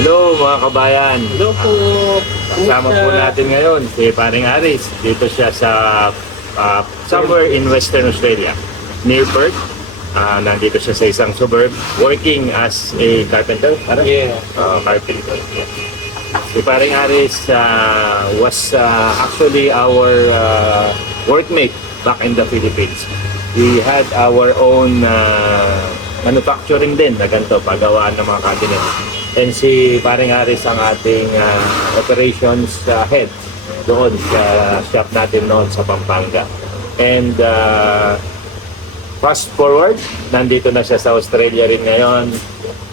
Hello mga kabayan. Hello po. Kasama po natin ngayon si Paring Aris. Dito siya sa somewhere in Western Australia, near Perth. Nandito siya sa isang suburb working as a carpenter. Yeah. Carpenter. Si Paring Aris was actually our workmate back in the Philippines. We had our own manufacturing din na ganito, paggawaan ng mga cabinet. And si Paring Aris ang ating operations head doon sa shop natin noon sa Pampanga. And fast forward, nandito na siya sa Australia rin ngayon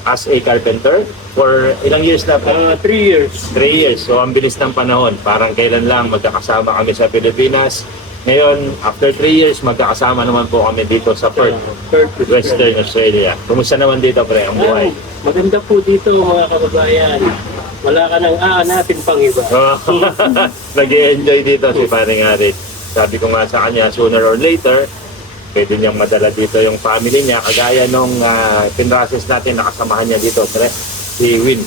as a carpenter. For ilang years na po? 3 years. 3 years. So ang bilis ng panahon. Parang kailan lang magkakasama kami sa Pilipinas. Ngayon, after 3 years, magkakasama naman po kami dito sa Perth, Western Australia. Kumusta naman dito, pre, ang buhay? Maganda po dito mga kababayan. Wala ka nang aanapin pang iba. Nag-enjoy dito si Paring Aris. Sabi ko nga sa kanya, sooner or later, pwede niyang madala dito yung family niya. Kagaya nung pinrases natin, nakasamahan niya dito, pre, si Win.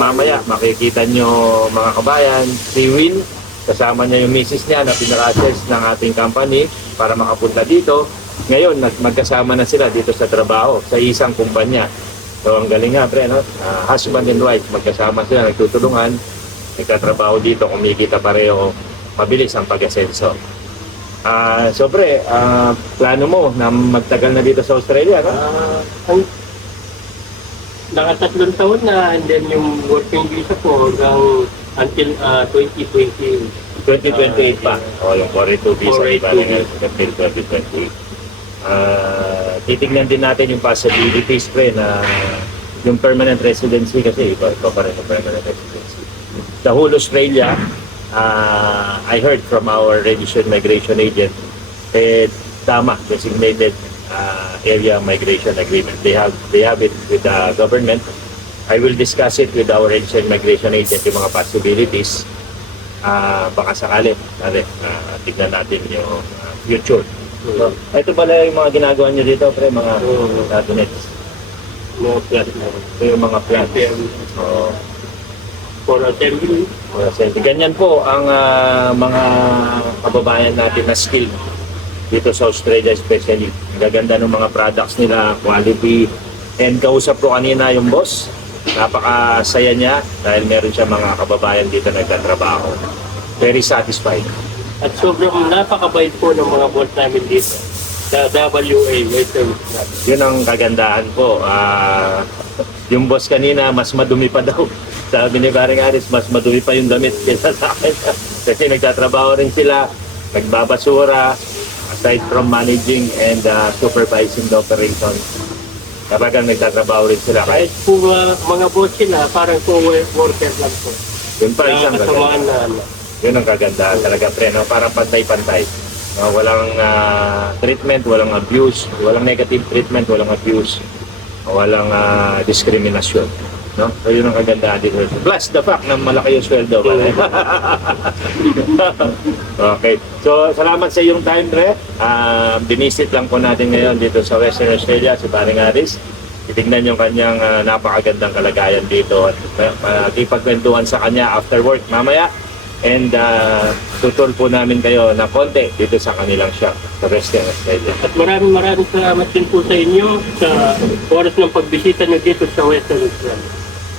Mamaya, makikita niyo mga kabayan, si Win, kasama niya yung misis niya na pinrases ng ating company para makapunta dito. Ngayon, magkasama na sila dito sa trabaho, sa isang kumpanya. So, ang galing nga, pre, no? Husband and wife, magkasama sila, nagtutulungan, nagkatrabaho dito, kumikita pareho, mabilis ang pag-asenso. So, pre, plano mo na magtagal na dito sa Australia, no? Nakatatlong taon na, and then yung working visa po hanggang until 2020. 2028 pa. O, yung 42 visa, 482 iba rin until 2028. Titignan din natin yung possibilities, pre, na yung permanent residency kasi iba pa rin yung permanent residency. The whole Australia, I heard from our registered migration agent, tama, designated area migration agreement. They have it with the government. I will discuss it with our registered migration agent, yung mga possibilities. Baka sakali, tignan natin yung future. So, ito pala yung mga ginagawa nyo dito, pre, mga cabinets. Mga plant. Ito yung mga plant. For assembly. Ganyan po ang mga kababayan natin na skill dito sa Australia especially. Ang gaganda ng mga products nila, quality. And kausap ko kanina yung boss, napakasaya niya dahil meron siya mga kababayan dito na nagtatrabaho. Very satisfied. At sobrang napakabait po ng mga boss namin dito. Sa WA, Western Australia. Yun ang kagandahan po. Yung boss kanina, mas madumi pa daw. Sabi ni Paring Aris, mas madumi pa yung damit kaysa sa akin. Kasi nagtatrabaho rin sila, nagbabasura, aside from managing and supervising the operation. Kapag nagtatrabaho rin sila. Kahit po mga boss sila, parang co-worker lang po. Yun pa isang Nakakasamaan kagandahan. na. Yun ang kagandahan talaga, pre, no? Parang pantay-pantay. No? Walang treatment, walang abuse, walang negative treatment, walang abuse, walang diskriminasyon. No? So yun ang kagandahan dito. Plus the fact na malaki yung sweldo. Okay. So salamat sa iyong time, pre. Binisit lang po natin ngayon dito sa Western Australia si Paring Aris. Titignan yung kanyang napakagandang kalagayan dito at ipagkwentuhan sa kanya after work mamaya. And tutur po namin kayo na konti dito sa kanilang shop sa Western Australia. At maraming salamat din po sa inyo sa oras ng pagbisita nyo dito sa Western Australia.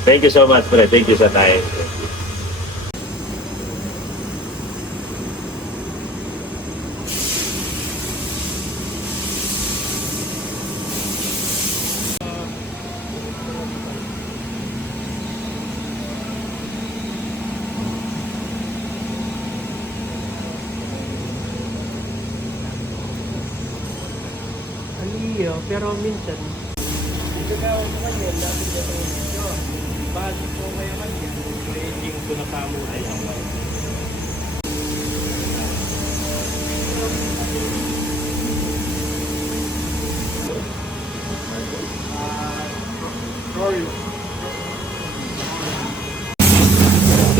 Thank you so much, pre. Thank you sa time. Aliyo, pero minsan, dito ka ako naman yan, dati ko ito dito. Balik ko kaya man yan, hindi ko na kamo ay away.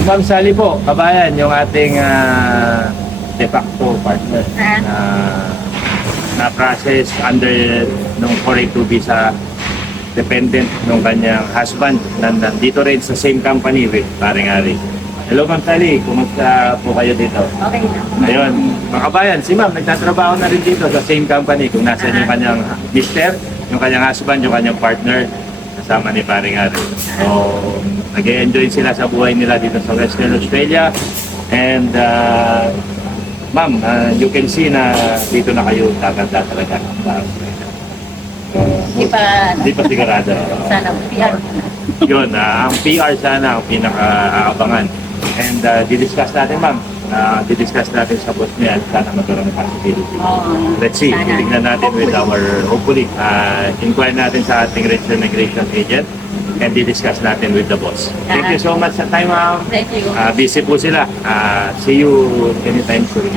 Ma'am Sally po, kabayan, yung ating de facto partner na process under nung 482 visa dependent ng kanyang husband na nandito rin sa same company with paring Ari. Hello Ma'am Sally, kumusta po kayo dito? Okay lang. Ayun, mga kabayan, si Ma'am nagtatrabaho na rin dito sa same company kung nasan yung kanyang mister, yung kanyang husband, yung kanyang partner kasama ni paring Ari. So, nag-enjoy sila sa buhay nila dito sa Western Australia. And Ma'am, you can see na dito na kayo tatanda talaga. Di pa, Hindi pa sigurado. sana PR na. Yun, ang PR sana ang pinaka-aabangan. And didiscuss natin, ma'am. Didiscuss natin sa boss niya at sana magkaroon ng possibility. Oo. Let's see, Sana. tignan natin with our, hopefully, inquire natin sa ating registered migration agent and didiscuss natin with the boss. Thank you so much sa time, ma'am. Thank you. Busy po sila. See you anytime soon.